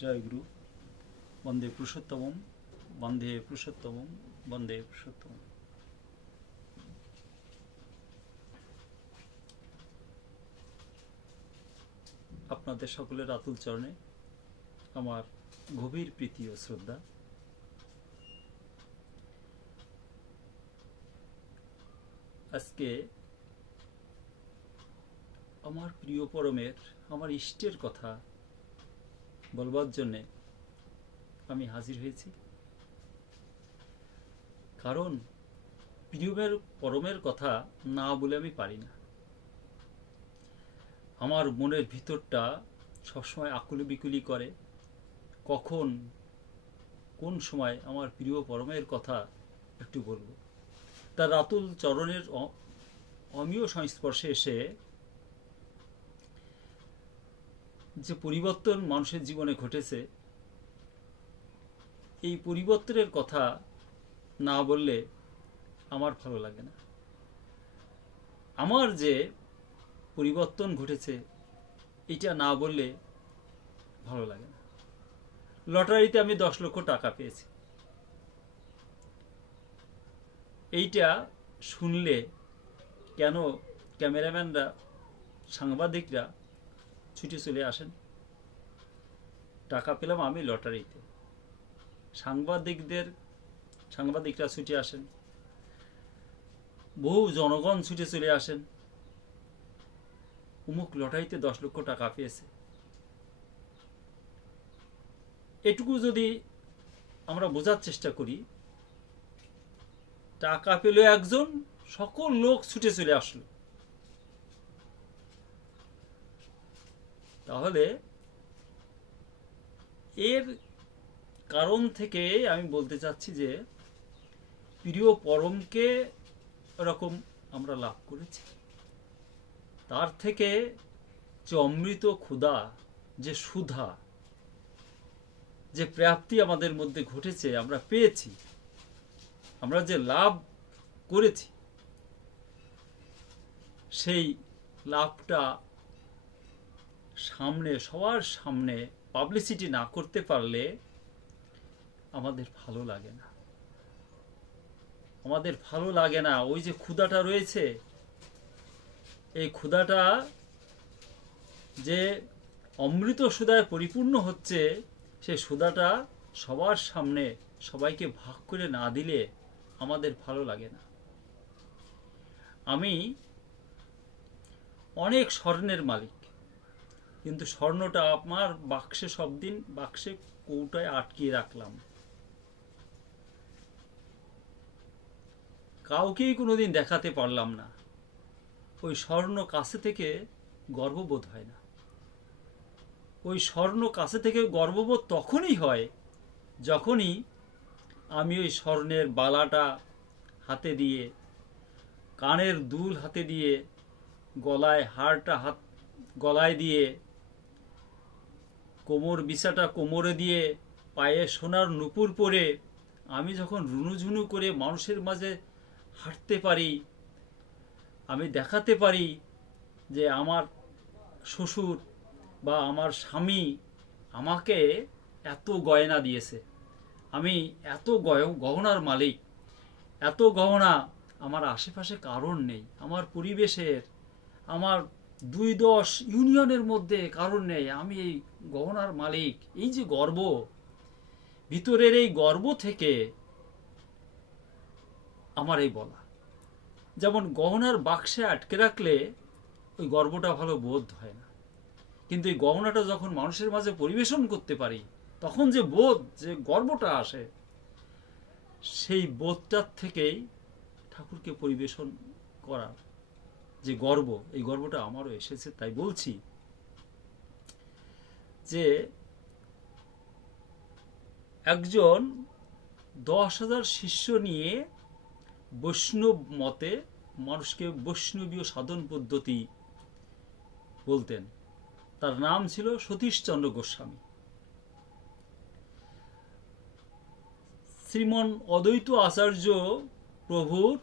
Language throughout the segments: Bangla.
জয় গুরু। বন্দে পুরুষোত্তমম বন্দে পুরুষোত্তমম, বন্দে পুরুষোত্তম আপনাদের সকলের আতুল চরণে আমার গভীর প্রীতি ও শ্রদ্ধা। আজকে আমার প্রিয় পরমের, আমার ইষ্টের কথা বলবার জন্যে আমি হাজির হয়েছি। কারণ প্রিয়মের পরমের কথা না বলে আমি পারি না। আমার মনের ভিতরটা সবসময় আকুলি বিকুলি করে। কখন, কোন সময় আমার প্রিয় পরমের কথা একটু বলব। তার রাতুল চরণের অমীয় সংস্পর্শে এসে যে পরিবর্তন মানুষের জীবনে ঘটেছে, এই পরিবর্তনের কথা না বললে আমার ভালো লাগে না। আমার যে পরিবর্তন ঘটেছে, এটা না বললে ভালো লাগে না। লটারিতে আমি দশ লক্ষ টাকা পেয়েছি। এইটা শুনলে কেন ক্যামেরাম্যানরা, সাংবাদিকরা ছুটে চলে আসেন। টাকা পেলাম আমি লটারিতে। সাংবাদিকদের, সাংবাদিকরা ছুটে আসেন। বহু জনগণ ছুটে চলে আসেন। উমুক লটারিতে দশ লক্ষ টাকা পেয়েছে। এটুকু যদি আমরা বোঝার চেষ্টা করি, টাকা পেল একজন, সকল লোক ছুটে চলে আসলো। তাহলে এর কারণ থেকে আমি বলতে চাচ্ছি যে প্রিয় পরমকে এরকম আমরা লাভ করেছি। তার থেকে যে অমৃত ক্ষুধা, যে সুধা, যে প্রাপ্তি আমাদের মধ্যে ঘটেছে, আমরা পেয়েছি, আমরা যে লাভ করেছি, সেই লাভটা সামনে, সবার সামনে পাবলিসিটি না করতে পারলে আমাদের ভালো লাগে না। আমাদের ভালো লাগে না। ওই যে ক্ষুধাটা রয়েছে, এই ক্ষুধাটা যে অমৃত সুধায় পরিপূর্ণ হচ্ছে, সে সুদাটা সবার সামনে সবাইকে ভাগ করে না দিলে আমাদের ভালো লাগে না। আমি অনেক স্বর্ণের মালিক। কিন্তু স্বর্ণটা আমার বাক্সে সব দিন বাক্সে কৌটায় আটকিয়ে রাখলাম। কাউকেই কোনোদিন দেখাতে পারলাম না। ওই স্বর্ণ কাছে থেকে গর্ববোধ হয় না। ওই স্বর্ণ কাছে থেকে গর্ববোধ তখনই হয় যখনই আমি ওই স্বর্ণের বালাটা হাতে দিয়ে, কানের দুল হাতে দিয়ে, গলায় হারটা হাত, গলায় দিয়ে কোমর বিছাটা কোমরে দিয়ে পায়ে সোনার নুপুর পরে আমি যখন রুনুঝুনু করে মানুষের মাঝে হাঁটতে পারি, আমি দেখাতে পারি যে আমার শ্বশুর বা আমার স্বামী আমাকে এত গয়না দিয়েছে। আমি এত গয়- গহনার মালিক। এত গহনা আমার আশেপাশে কারণ নেই। আমার পরিবেশের, আমার দুই দশ ইউনিয়নের মধ্যে কারণ নেই। আমি এই গহনার মালিক, এই যে গর্ব, ভিতরের এই গর্ব থেকে আমার এই বলা। যেমন গহনার বাক্সে আটকে রাখলে ওই গর্বটা ভালো বোধ হয় না। কিন্তু এই গহনাটা যখন মানুষের মাঝে পরিবেশন করতে পারি, তখন যে বোধ, যে গর্বটা আসে, সেই বোধটার থেকেই ঠাকুরকে পরিবেশন করা যে গর্ব, এই গর্বটা আমারও এসেছে, তাই বলছি যে একজন দশ হাজার শিষ্য নিয়ে বৈষ্ণব মতে মানুষকে বৈষ্ণবীয় সাধন পদ্ধতি বলতেন। তার নাম ছিল সতীশচন্দ্র গোস্বামী। শ্রীমন অদ্বৈত আচার্য প্রভুর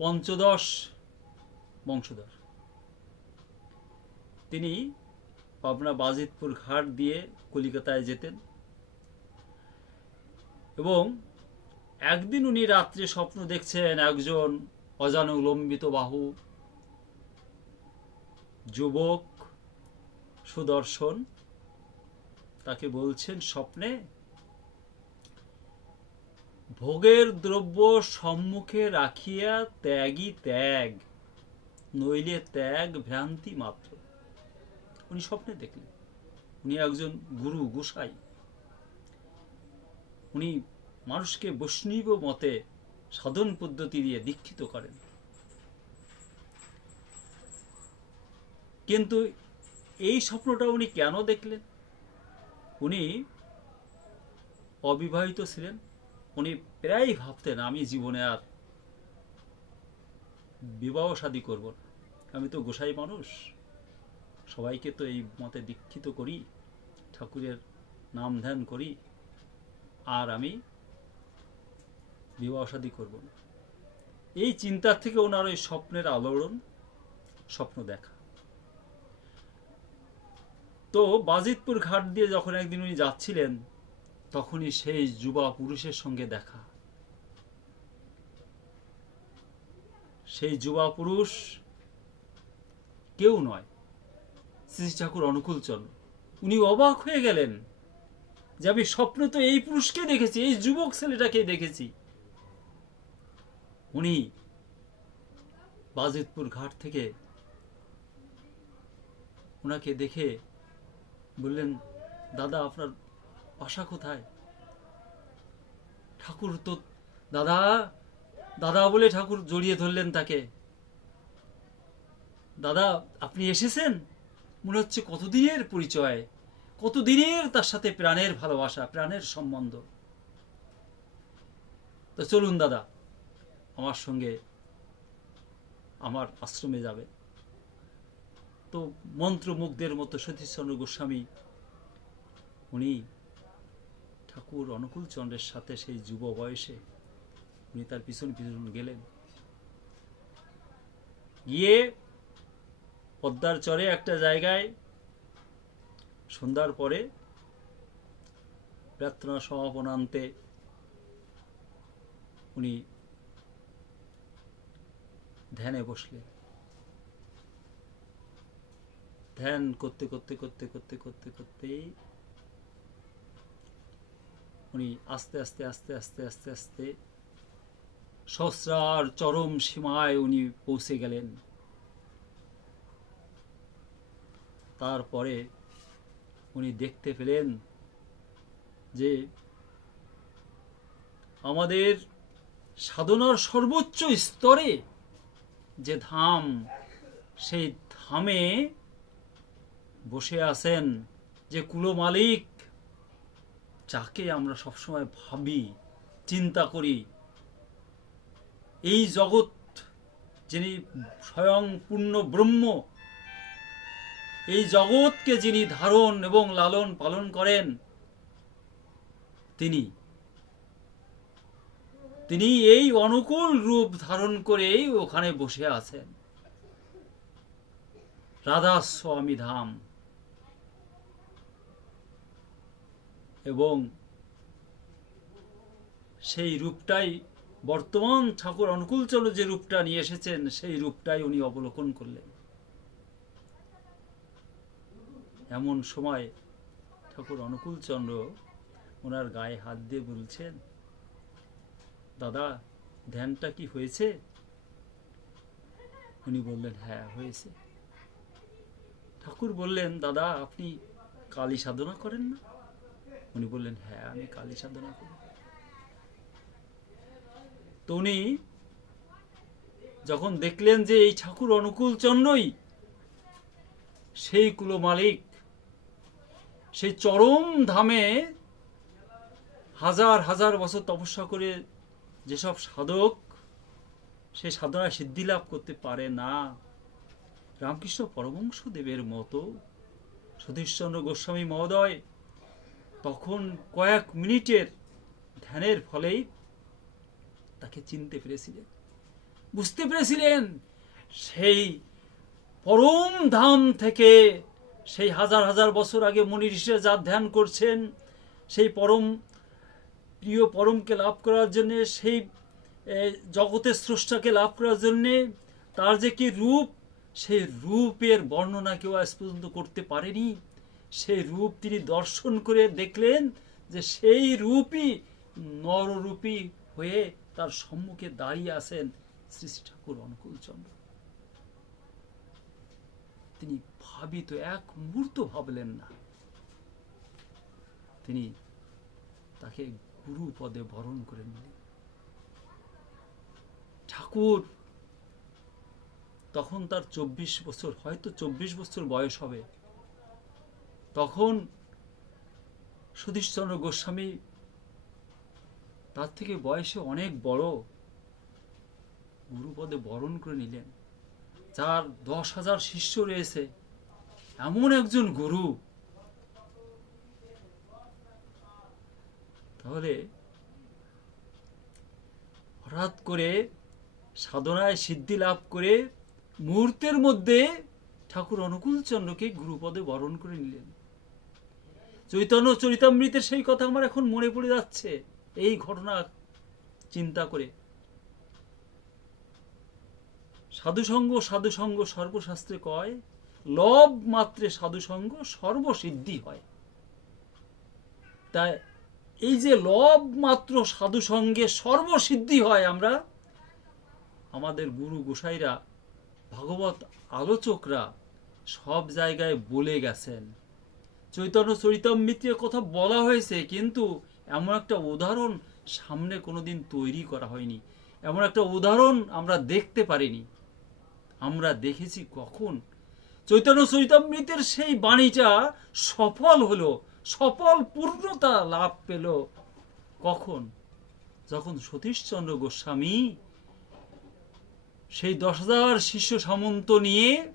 পঞ্চদশ বংশধর। তিনি পাবনা বাজিতপুর ঘাট দিয়ে কলিকাতায় যেতেন এবং একদিন উনি রাত্রে স্বপ্ন দেখছেন একজন অজানুলম্বিত বাহু, যুবক, সুদর্শন। তাকে বলছেন, স্বপ্নে ভোগের দ্রব্য সম্মুখে রাখিয়া ত্যাগই ত্যাগ। নইলে ত্যাগ ভ্রান্তি মাত্র। উনি স্বপ্নে দেখলেন। উনি একজন গুরু, গোসাই। উনি মানুষকে বৈষ্ণব মতে সাধন পদ্ধতি দিয়ে দীক্ষিত করেন। কিন্তু এই স্বপ্নটা উনি কেন দেখলেন? উনি অবিবাহিত ছিলেন। উনি প্রায়ই ভাবতেন, আমি জীবনে আর বিবাহ শাদী করব। আমি তো গোসাই মানুষ। সবাইকে তো এই মতে দীক্ষিত করি, ঠাকুরের নাম ধ্যান করি, আর আমি বিবাহ শাদী করব না। এই চিন্তার থেকে ওনার ওই স্বপ্নের আলোড়ন, স্বপ্ন দেখা। তো বাজিতপুর ঘাট দিয়ে যখন একদিন উনি যাচ্ছিলেন, তখনই সেই যুবা পুরুষের সঙ্গে দেখা। সেই যুবা পুরুষ কেউ নয়। শ্রী ঠাকুর অনুকূল চন্দ্র উনি অবাক হয়ে গেলেন যে আমি স্বপ্ন তো এই পুরুষকে দেখেছি, এই যুবক ছেলেটাকে দেখেছি। উনি বাজিতপুর ঘাট থেকে ওনাকে দেখে বললেন, দাদা, আপনার বাসা কোথায়? ঠাকুর তো, দাদা দাদা বলে ঠাকুর জড়িয়ে ধরলেন তাকে। দাদা, আপনি এসেছেন? মনে হচ্ছে কতদিনের পরিচয়? কতদিনের তার সাথে প্রাণের ভালোবাসা, প্রাণের সম্বন্ধ? তো চলুন দাদা, আমার সঙ্গে আমার আশ্রমে যাবে। তো মন্ত্রমুগ্ধের মতো সতীশচন্দ্র গোস্বামী, উনি ঠাকুর অনুকূল চন্দ্রের সাথে সেই যুব বয়সে উনি তার পিছন পিছন গেলেন। গিয়ে পদ্মার চরে একটা জায়গায় সন্ধ্যার পরে প্রার্থনা সমাপনান্তে উনি ধ্যানে বসলেন। ধ্যান করতে করতে করতে করতে করতে করতে উনি আস্তে আস্তে আস্তে আস্তে আস্তে আস্তে সহস্রার চরম সীমায় উনি পৌঁছে গেলেন। তারপরে উনি দেখতে পেলেন যে আমাদের সাধনার সর্বোচ্চ স্তরে যে ধাম, সেই ধামে বসে আছেন যে কুলো মালিক যাকে আমরা সবসময় ভাবি, চিন্তা করি। এই জগৎ যিনি স্বয়ং পূর্ণ ব্রহ্ম, এই জগৎকে যিনি ধারণ এবং লালন পালন করেন, তিনি। তিনি এই অনুকূল রূপ ধারণ করেই ওখানে বসে আছেন। রাধা স্বামী ধাম। এবং সেই রূপটাই বর্তমান ঠাকুর অনুকূলচন্দ্র যে রূপটা নিয়ে এসেছেন, সেই রূপটাই উনি অবলোকন করলেন। এমন সময় ঠাকুর অনুকূলচন্দ্র ওনার গায়ে হাত দিয়ে বলছেন, দাদা, ধ্যানটা কি হয়েছে? উনি বললেন হ্যাঁ হয়েছে। ঠাকুর বললেন, দাদা, আপনি কালী সাধনা করেন না? উনি বললেন হ্যাঁ আমি কালী সাধনা করি। তো উনি যখন দেখলেন যে এই ঠাকুর অনুকূল চন্দ্রই, সেই কুলো মালিক, সেই চরম ধামে হাজার হাজার বছর তপস্যা করে যেসব সাধক সে সাধনা সিদ্ধি লাভ করতে পারে না। রামকৃষ্ণ পরমংশ দেবের মতো সতীশচন্দ্র গোস্বামী মহোদয় তখন কয়েক মিনিটের ধ্যানের ফলেই তাকে চিনতে পেরেছিলেন। বুঝতে পেরেছিলেন? সেই পরম ধাম থেকে সেই হাজার হাজার বছর আগে মনি ঋষিরা যা ধ্যান করছেন, সেই পরম, প্রিয় পরমকে লাভ করার জন্য, সেই জগতের স্রষ্টাকে লাভ করার জন্যে তার যে কি রূপ, সেই রূপের বর্ণনা কেউ আজ পর্যন্ত করতে পারেনি। সেই রূপ তিনি দর্শন করে দেখলেন যে সেই রূপই নররূপী হয়ে তার সম্মুখে দাঁড়িয়ে আছেন শ্রী শ্রী ঠাকুর অনুকূল চন্দ্র তিনি ভাবিত, এক মুহূর্ত ভাবলেন না। তিনি তাকে গুরু পদে বরণ করে নিলেন। ঠাকুর, তখন তার চব্বিশ বছর, হয়তো চব্বিশ বছর বয়স হবে। তখন সতীশচন্দ্র গোস্বামী তার থেকে বয়সে অনেক বড় গুরুপদে বরণ করে নিলেন। যার দশ হাজার শিষ্য রয়েছে, এমন একজন গুরু। তাহলে হঠাৎ করে সাধনায় সিদ্ধি লাভ করে মুহূর্তের মধ্যে ঠাকুর অনুকূলচন্দ্রকে গুরুপদে বরণ করে নিলেন। চৈতন্য চরিতামৃতের সেই কথা আমার এখন মনে পড়ে যাচ্ছে। এই ঘটনা চিন্তা করে। সাধুসঙ্গ সাধুসঙ্গ সর্বশাস্ত্রে কয়, লব মাত্রে সাধুসঙ্গ সর্বসিদ্ধি হয়। তাই এই যে লব মাত্র সাধুসঙ্গে সর্বসিদ্ধি হয় আমরা, আমাদের গুরু গোসাইরা, ভগবত আলোচকরা সব জায়গায় বলে গেছেন। চৈতন্য চরিতামৃতের কথা বলা হয়েছে, কিন্তু এমন একটা উদাহরণ সামনে কোনোদিন তৈরি করা হয়নি। এমন একটা উদাহরণ আমরা দেখতে পারিনি। আমরা দেখেছি কখন? চৈতন্য চরিতামৃতের সেই বাণীটা সফল হলো, সফল পূর্ণতা লাভ পেল। কখন? যখন সতীশচন্দ্র গোস্বামী সেই দশ হাজার শিষ্য সামন্ত নিয়ে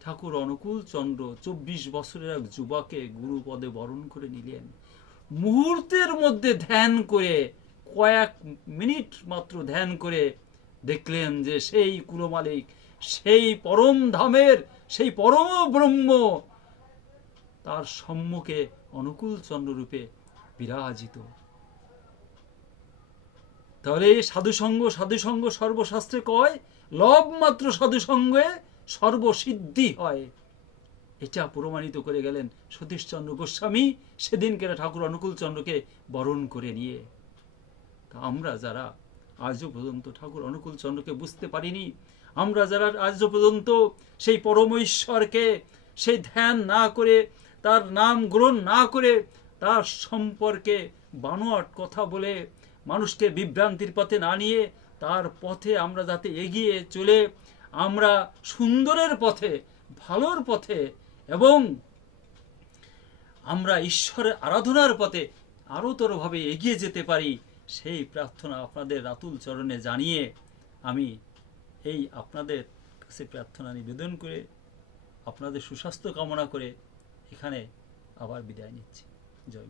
ঠাকুর অনুকূল চন্দ্র চব্বিশ বছরের এক যুবাকে গুরুপদে বরণ করে নিলেন। মুহূর্তের মধ্যে ধ্যান করে, কয়েক মিনিট মাত্র ধ্যান করে দেখলেন যে সেই কুলমালিক, সেই পরম ধামের, সেই পরম ব্রহ্ম তার সম্মুখে অনুকূল চন্দ্ররূপে বিরাজিত। তাহলে সাধুসঙ্গ সাধুসঙ্গ সর্বশাস্ত্রে কয়? লব মাত্র সাধুসঙ্গে সর্বসিদ্ধি হয়। এটা প্রমাণিত করে গেলেন সতীশচন্দ্র গোস্বামী সেদিনকে ঠাকুর অনুকূল চন্দ্রকে বরণ করে নিয়ে। তা আমরা যারা আজও পর্যন্ত ঠাকুর অনুকূল চন্দ্রকে বুঝতে পারিনি, আমরা যারা আজও পর্যন্ত সেই পরম ঈশ্বরকে সেই ধ্যান না করে, তার নাম গ্রহণ না করে, তার সম্পর্কে বানোয়াট কথা বলে মানুষকে বিভ্রান্তির পথে না নিয়ে, তার পথে আমরা যাতে এগিয়ে চলে, আমরা সুন্দরের পথে, ভালোর পথে এবং আমরা ঈশ্বরের আরাধনার পথে আরোতরভাবে এগিয়ে যেতে পারি, সেই প্রার্থনা আপনাদের রাতুল চরণে জানিয়ে আমি এই আপনাদের কাছে প্রার্থনা নিবেদন করে, আপনাদের সুস্বাস্থ্য কামনা করে এখানে আবার বিদায় নিচ্ছি। জয়